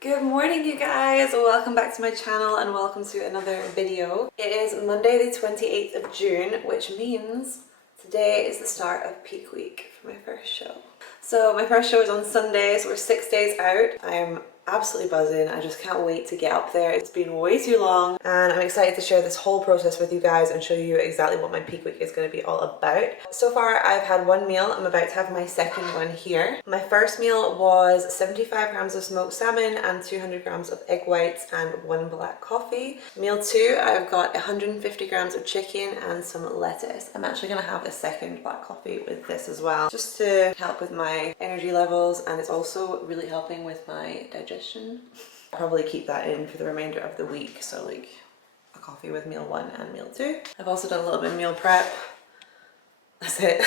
Good morning, you guys. Welcome back to my channel and welcome to another video. It is Monday the 28th of June, which means today is the start of peak week for my first show. So my first show is on Sunday, so we're 6 days out. I'm absolutely buzzing. I just can't wait to get up there. It's been way too long and I'm excited to share this whole process with you guys and show you exactly what my peak week is going to be all about. So far I've had one meal. I'm about to have my second one here. My first meal was 75 grams of smoked salmon and 200 grams of egg whites and one black coffee. Meal two, I've got 150 grams of chicken and some lettuce. I'm actually going to have a second black coffee with this as well, just to help with my energy levels, and it's also really helping with my digestion. I'll probably keep that in for the remainder of the week, so like a coffee with meal one and meal two. I've also done a little bit of meal prep. That's it.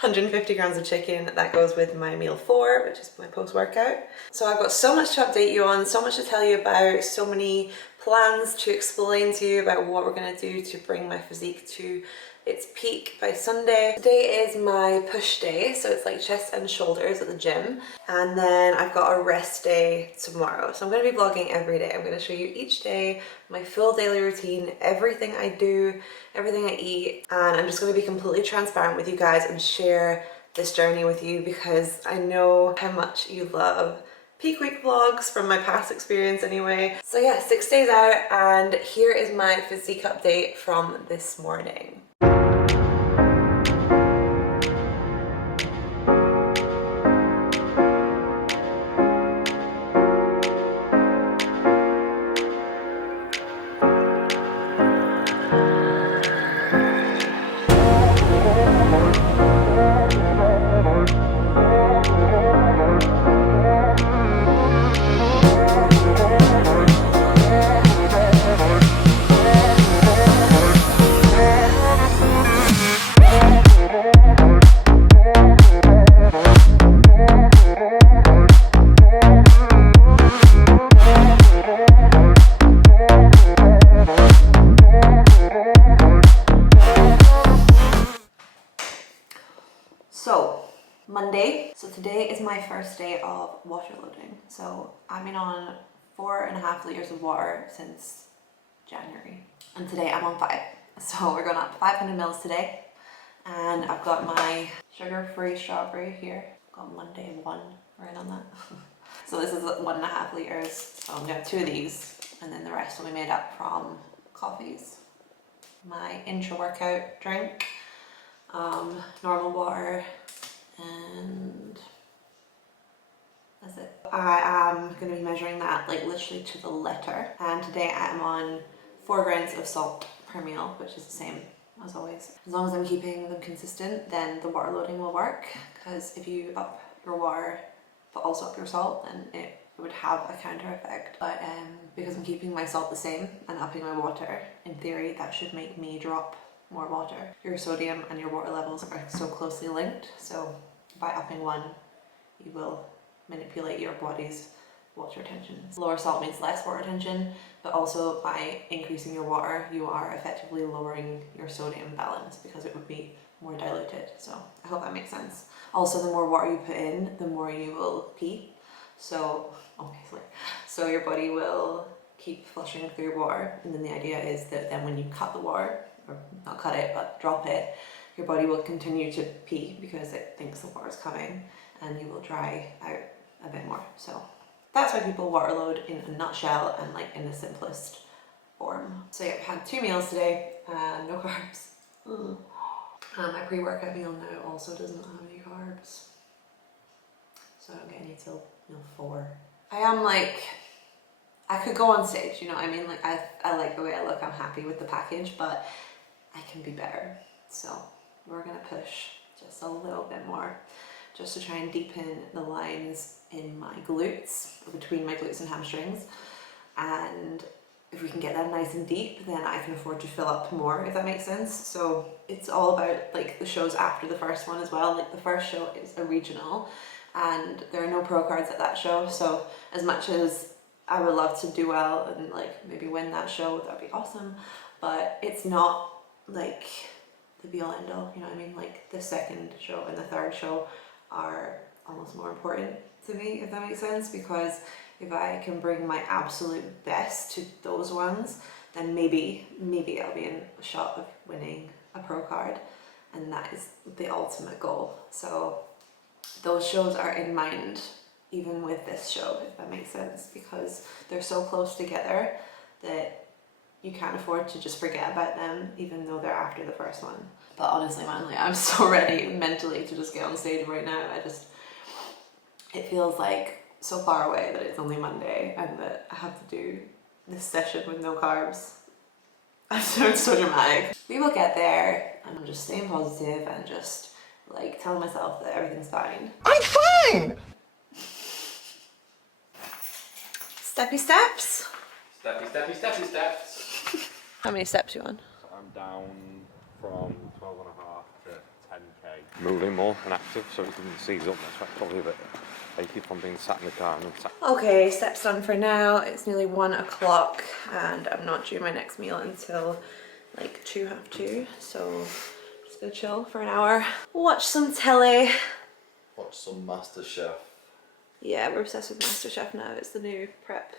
150 grams of chicken, that goes with my meal four, which is my post-workout. So I've got so much to update you on, so much to tell you about, so many plans to explain to you about what we're going to do to bring my physique to its peak by Sunday. Today is my push day, so it's like chest and shoulders at the gym, and then I've got a rest day tomorrow. So I'm going to be vlogging every day. I'm going to show you each day my full daily routine, everything I do, everything I eat, and I'm just going to be completely transparent with you guys and share this journey with you because I know how much you love peak week vlogs from my past experience anyway. So yeah, 6 days out, and here is my physique update from this morning. So Monday, so today is my first day of water loading. So I've been on 4.5 liters of water since January, and today I'm on 5. So we're going up 500 mils today, and I've got my sugar-free strawberry here. Got Monday 1 right on that. So this is 1.5 liters. So I'm gonna have 2 of these, and then the rest will be made up from coffees. My intra-workout drink, normal water, and that's it. I am going to be measuring that like literally to the letter, and today I am on 4 grams of salt per meal, which is the same as always. As long as I'm keeping them consistent, then the water loading will work, because if you up your water but also up your salt, then it would have a counter effect. But because I'm keeping my salt the same and upping my water, in theory that should make me drop more water. Your sodium and your water levels are so closely linked, so by upping one you will manipulate your body's water retention. Lower salt means less water retention, but also by increasing your water you are effectively lowering your sodium balance because it would be more diluted. So I hope that makes sense. Also, the more water you put in, the more you will pee, so obviously, so your body will keep flushing through water, and then the idea is that then when you cut the water, or not cut it but drop it, your body will continue to pee because it thinks the water is coming, and you will dry out a bit more. So that's why people water load in a nutshell and like in the simplest form. So yeah, I've had 2 meals today, no carbs. My pre-workout meal now also doesn't have any carbs, so I don't get any till meal 4. I am like, I could go on stage, you know what I mean? Like I like the way I look, I'm happy with the package, but I can be better. So we're gonna push just a little bit more, just to try and deepen the lines in my glutes, between my glutes and hamstrings. And if we can get that nice and deep, then I can afford to fill up more, if that makes sense. So it's all about like the shows after the first one as well. Like the first show is a regional, and there are no pro cards at that show. So as much as I would love to do well and like maybe win that show, that'd be awesome, but it's not like the be all end all, you know what I mean? Like the second show and the third show are almost more important to me, if that makes sense, because if I can bring my absolute best to those ones, then maybe I'll be in a shot of winning a pro card, and that is the ultimate goal. So those shows are in mind even with this show, if that makes sense, because they're so close together that you can't afford to just forget about them even though they're after the first one. But honestly, man, like, I'm so ready mentally to just get on stage right now. It feels like so far away that it's only Monday and that I have to do this session with no carbs. I'm so dramatic. We will get there, and I'm just staying positive and just like telling myself that everything's fine. I'm fine! Steppy steps. Steppy steps. How many steps you on? So I'm down from 12.5 to 10k. Moving more and active, so it doesn't seize up. That's probably a bit achy from being sat in the car and sat. Okay, steps done for now. It's nearly 1 o'clock and I'm not due my next meal until like 2:30, so just gonna chill for an hour. Watch some telly. Watch some MasterChef. Yeah, we're obsessed with MasterChef now. It's the new prep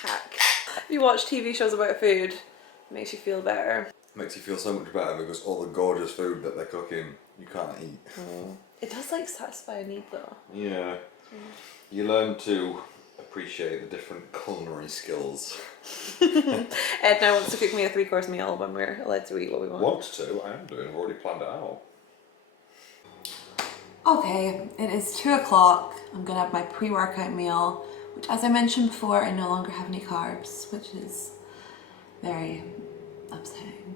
hack. If you watch TV shows about food, it makes you feel better. Makes you feel so much better because all the gorgeous food that they're cooking, you can't eat. It does like satisfy a need though. Yeah. You learn to appreciate the different culinary skills. Ed now wants to cook me a 3-course meal when we're allowed to eat what we want. Want to? I am doing. I've already planned it out. Okay, it is 2 o'clock. I'm gonna have my pre-workout meal, which, as I mentioned before, I no longer have any carbs, which is very upsetting.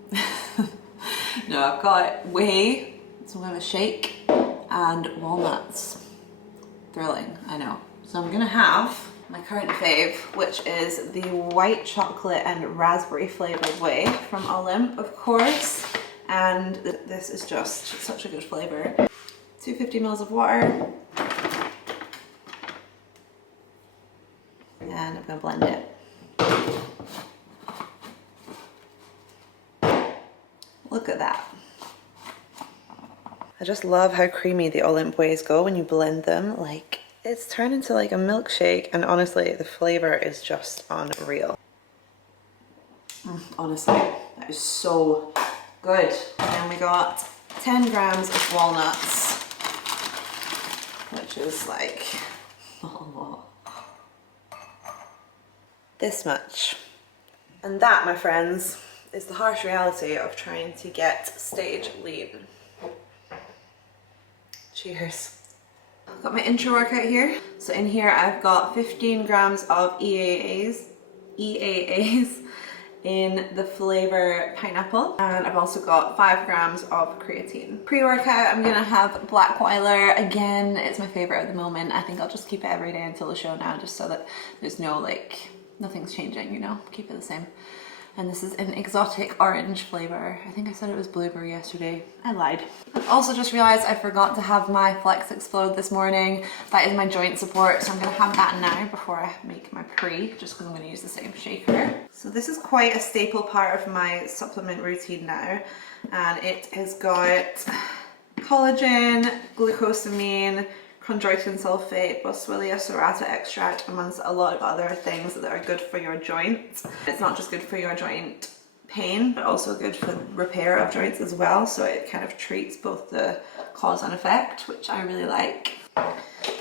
No, I've got whey, some kind of a shake, and walnuts. Thrilling, I know. So I'm gonna have my current fave, which is the white chocolate and raspberry flavored whey from OLIMP, of course. And this is just such a good flavor. 250 mils of water. And I'm gonna blend it. Look at that. I just love how creamy the OLIMP wheys go when you blend them. Like, it's turned into like a milkshake, and honestly, the flavor is just unreal. Honestly, that is so good. And then we got 10 grams of walnuts, which is like not a lot. This much. And that, my friends, is the harsh reality of trying to get stage lean. Cheers. I've got my intro workout here. So in here I've got 15 grams of EAAs in the flavor pineapple, and I've also got 5 grams of creatine. Pre-workout, I'm gonna have black Weiler. Again, it's my favorite at the moment. I think I'll just keep it every day until the show now, just so that there's no like, nothing's changing, you know, keep it the same. And this is an exotic orange flavor. I think I said it was blueberry yesterday. I lied. I've also just realized I forgot to have my Flex Explode this morning. That is my joint support, so I'm gonna have that now before I make my pre, just because I'm gonna use the same shaker. So this is quite a staple part of my supplement routine now. And it has got collagen, glucosamine, chondroitin sulfate, boswellia serrata extract, amongst a lot of other things that are good for your joints. It's not just good for your joint pain, but also good for repair of joints as well. So it kind of treats both the cause and effect, which I really like.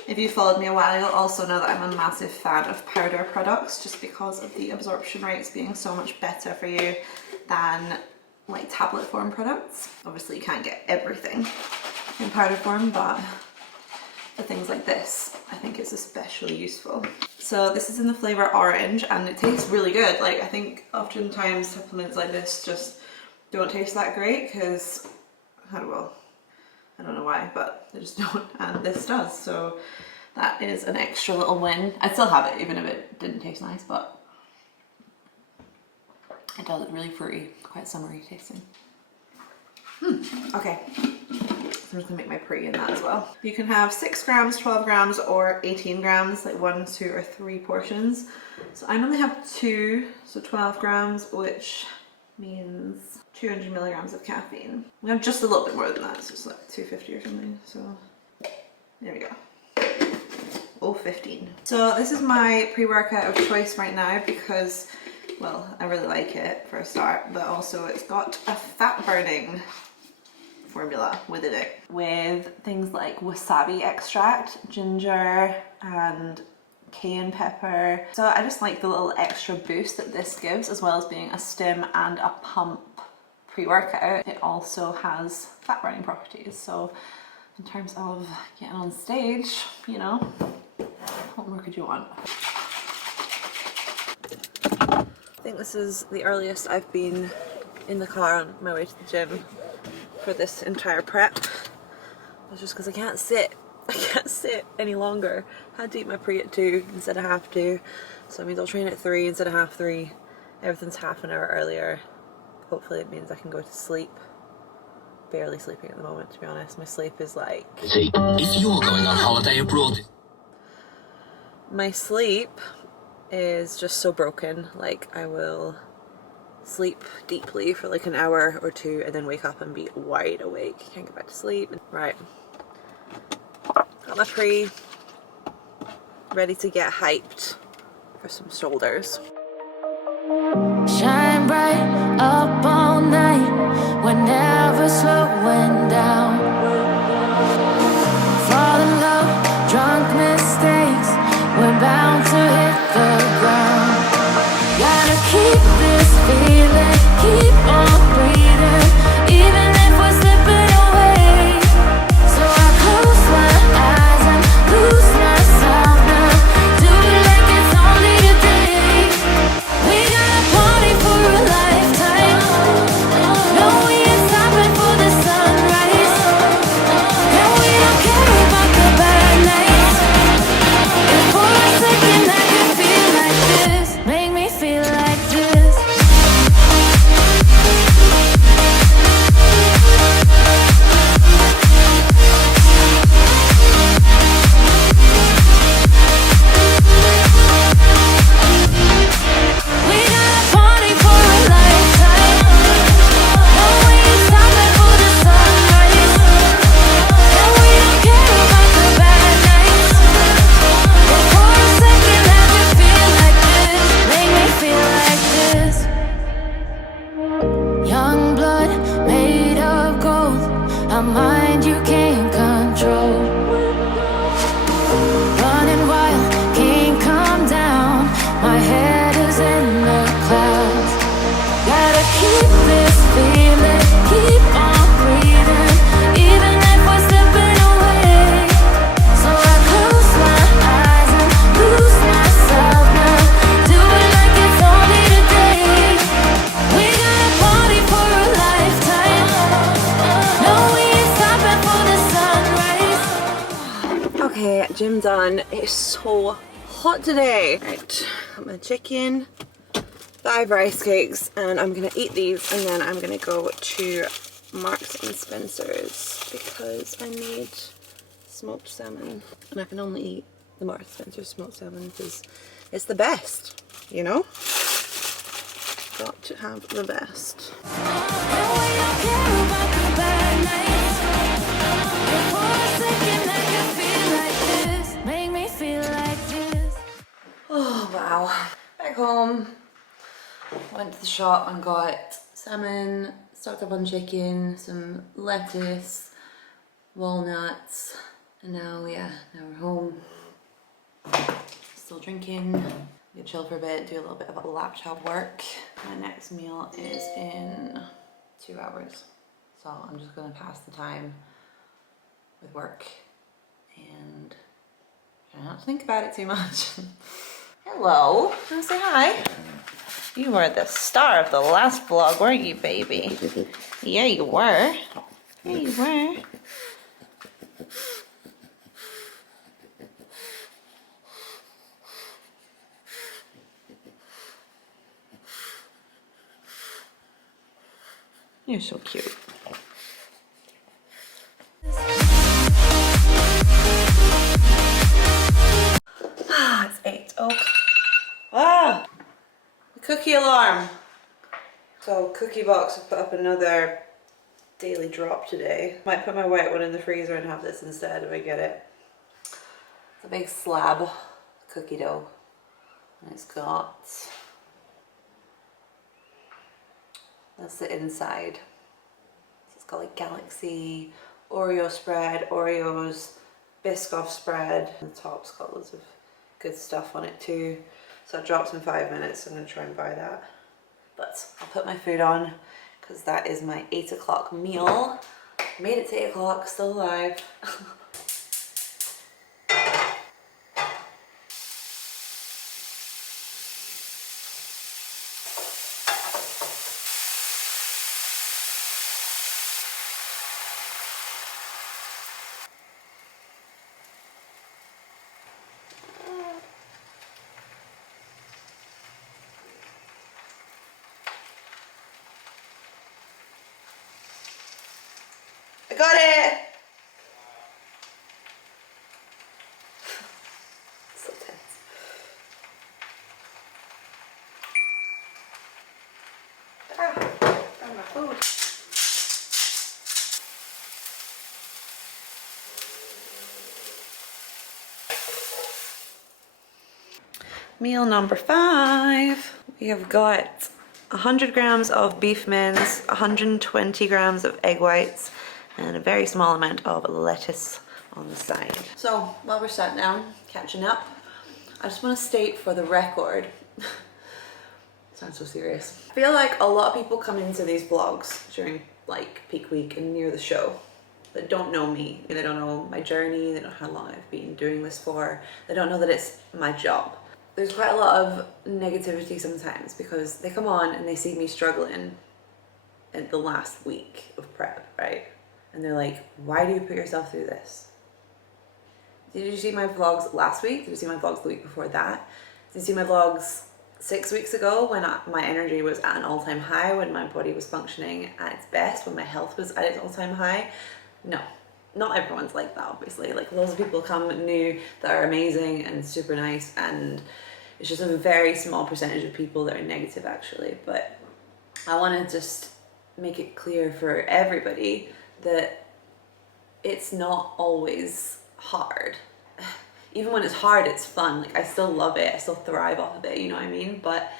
If you followed me a while, you'll also know that I'm a massive fan of powder products, just because of the absorption rates being so much better for you than like tablet form products. Obviously you can't get everything in powder form, but for things like this, I think it's especially useful. So this is in the flavor orange, and it tastes really good. Like, I think oftentimes supplements like this just don't taste that great because, well, I don't know why, but they just don't, and this does. So that is an extra little win. I'd still have it even if it didn't taste nice, but it does look really fruity, quite summery tasting. Okay. I'm just gonna make my pre in that as well. You can have 6 grams, 12 grams, or 18 grams, like 1, 2, or 3 portions. So I normally have 2, so 12 grams, which means 200 milligrams of caffeine. We have just a little bit more than that, so it's like 250 or something. So there we go. 015. So this is my pre-workout of choice right now because, well, I really like it for a start, but also it's got a fat burning formula within it with things like wasabi extract, ginger, and cayenne pepper. So I just like the little extra boost that this gives, as well as being a stim and a pump pre-workout. It also has fat burning properties. So in terms of getting on stage, you know, what more could you want? I think this is the earliest I've been in the car on my way to the gym for this entire prep. It's just because I can't sit. I can't sit any longer. I had to eat my pre at 2 instead of half 2. So it means I'll train at 3 instead of half 3. Everything's half an hour earlier. Hopefully it means I can go to sleep. Barely sleeping at the moment, to be honest. My sleep is like... See, if you're going on holiday abroad... My sleep is just so broken. Like, I will sleep deeply for like an hour or 2 and then wake up and be wide awake. Can't get back to sleep. Right. Got my pre. Ready to get hyped for some shoulders. Shine bright up all night, we're never slowing down. Fall in love, drunk mistakes, we're bound to hit the ground. Gotta keep this feeling, keep on breathing, even if we're slipping away. So I close my eyes and lose myself now, do it like it's only today. We got a party for a lifetime, no we ain't stopping for the sunrise, and we don't care about the bad nights. If for a second I can feel like this, make me feel like this. We got a party for a lifetime, no we ain't stopping for the sunrise, and we don't care about the bad nights. If for a second I can feel like this, make me feel like this. Young blood made of gold, a mind you can't control. Running wild, can't come down, my head is in the clouds. Gotta keep this feeling, keep on breathing, even if we're slipping away. So I close my eyes and lose myself now, do it like it's only today. We got a party for a lifetime, no we ain't stopping for the sunrise. Okay, gym done. It's so hot today. Right, got my chicken, 5 rice cakes, and I'm gonna eat these and then I'm gonna go to Marks and Spencer's because I need smoked salmon. And I can only eat the Marks and Spencer's smoked salmon because it's the best, you know? Got to have the best. And we don't care about the bad nights. If for a second I can feel like this, make me feel like this. Oh wow. Back home, went to the shop and got salmon, stocked up on chicken, some lettuce, walnuts, and now yeah, now we're home. Still drinking. I'm gonna chill for a bit, do a little bit of laptop work. My next meal is in 2 hours. So I'm just gonna pass the time with work and try not to think about it too much. Hello, wanna say hi? You were the star of the last vlog, weren't you, baby? Yeah, you were. Yeah, you were. You're so cute. Ah, it's 8. Oh. Ah! The cookie alarm. So Cookie Box have put up another daily drop today. Might put my white one in the freezer and have this instead if I get it. a big slab cookie dough, and it's got, that's the inside. So it's got like Galaxy, Oreo spread, Oreos, Biscoff spread, and the top's got loads of good stuff on it too. So it drops in 5 minutes, so I'm going to try and buy that. But I'll put my food on because that is my 8 o'clock meal. Made it to 8 o'clock, still alive. I got it! So tense. Found my food. Meal number 5. We have got 100 grams of beef mince, 120 grams of egg whites, and a very small amount of lettuce on the side. So while we're sat down, catching up, I just want to state for the record, sounds so serious. I feel like a lot of people come into these vlogs during like peak week and near the show that don't know me. They don't know my journey, they don't know how long I've been doing this for, they don't know that it's my job. There's quite a lot of negativity sometimes because they come on and they see me struggling in the last week of prep, right? And they're like, why do you put yourself through this? Did you see my vlogs last week? Did you see my vlogs the week before that? Did you see my vlogs 6 weeks ago when my energy was at an all-time high, when my body was functioning at its best, when my health was at its all-time high? No, not everyone's like that, obviously. Like, loads of people come new that are amazing and super nice, and it's just a very small percentage of people that are negative, actually. But I want to just make it clear for everybody that it's not always hard. Even when it's hard, it's fun. Like, I still love it, I still thrive off of it, you know what I mean? But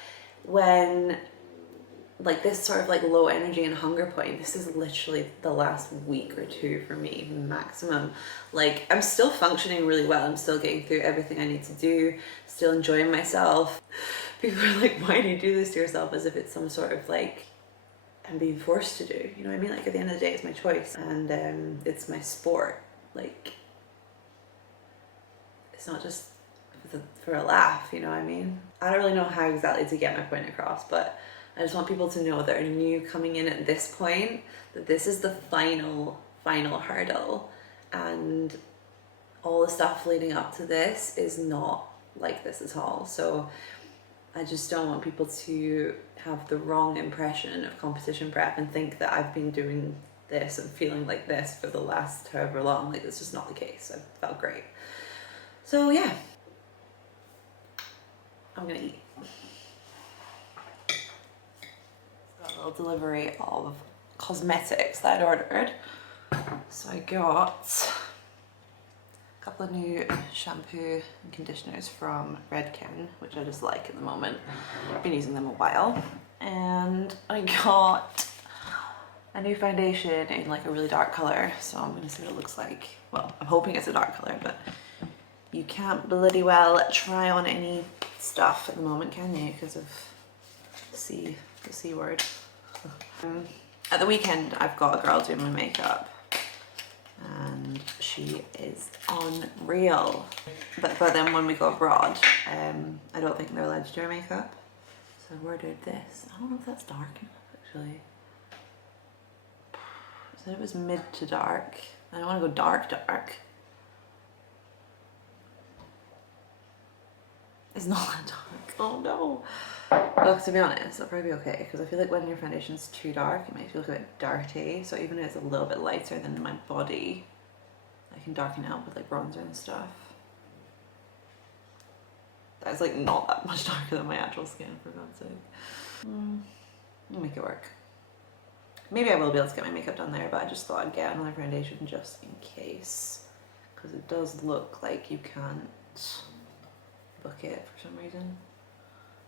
when like this sort of like low energy and hunger point, this is literally the last week or two for me maximum. Like, I'm still functioning really well, I'm still getting through everything I need to do, still enjoying myself. People are like, why do you do this to yourself? As if it's some sort of like I'm being forced to do, you know what I mean? Like, at the end of the day, it's my choice, and it's my sport. Like, it's not just for a laugh, you know what I mean? I don't really know how exactly to get my point across, but I just want people to know that are new coming in at this point, that this is the final hurdle, and all the stuff leading up to this is not like this at all. So I just don't want people to have the wrong impression of competition prep and think that I've been doing this and feeling like this for the last however long. Like, it's just not the case. I felt great. So yeah, I'm gonna eat. Got a little delivery of cosmetics that I'd ordered. So I got a couple of new shampoo and conditioners from Redken, which I just like at the moment. I've been using them a while. And I got a new foundation in like a really dark color, so I'm gonna see what it looks like. Well, I'm hoping it's a dark color, but you can't bloody well try on any stuff at the moment, can you? Because of the C word. At the weekend, I've got a girl doing my makeup, and she is unreal. But then when we go abroad, I don't think they're allowed to do her makeup. So I ordered this. I don't know if that's dark enough, actually. I said it was mid to dark. I don't want to go dark. It's not that dark. Oh no. Look, to be honest, I'll probably be okay, because I feel like when your foundation's too dark, it makes you look a bit dirty. So even if it's a little bit lighter than my body, I can darken it up with like bronzer and stuff. That's like not that much darker than my actual skin, for God's sake. I'll make it work. Maybe I will be able to get my makeup done there, but I just thought I'd get another foundation just in case, because it does look like you can't book it for some reason.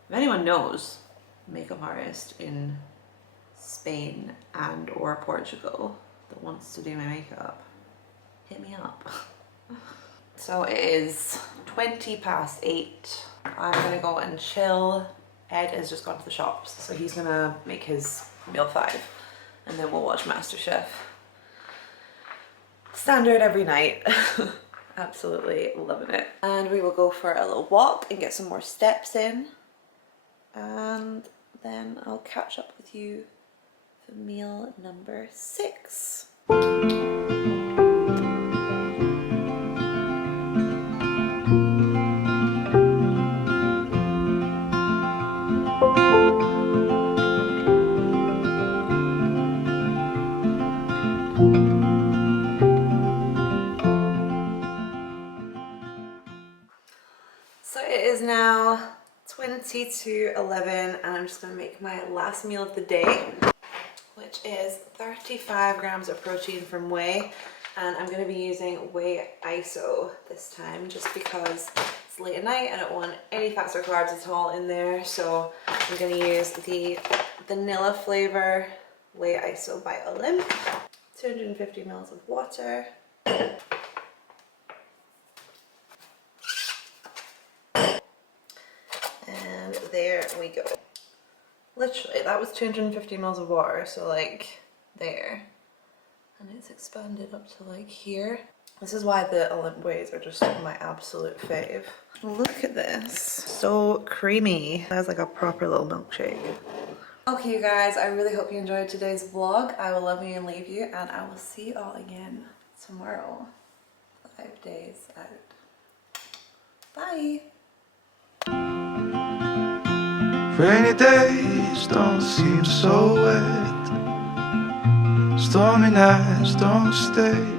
If anyone knows makeup artist in Spain and or Portugal that wants to do my makeup, hit me up. So it is 8:20. I'm gonna go and chill. Ed has just gone to the shops, so he's gonna make his meal 5 and then we'll watch MasterChef. Standard every night. Absolutely loving it. And we will go for a little walk and get some more steps in. And then I'll catch up with you for meal number 6. So it is now 20 to 11 and I'm just going to make my last meal of the day, which is 35 grams of protein from whey, and I'm going to be using whey ISO this time just because it's late at night and I don't want any fats or carbs at all in there. So I'm going to use the vanilla flavor whey ISO by OLIMP, 250 ml of water. And there we go. Literally, that was 250 ml of water, so like there. And it's expanded up to like here. This is why the OLIMP wheys are just my absolute fave. Look at this. So creamy. That's like a proper little milkshake. Okay, you guys, I really hope you enjoyed today's vlog. I will love you and leave you, and I will see you all again tomorrow. 5 days out. Bye. Rainy days don't seem so wet. Stormy nights don't stay.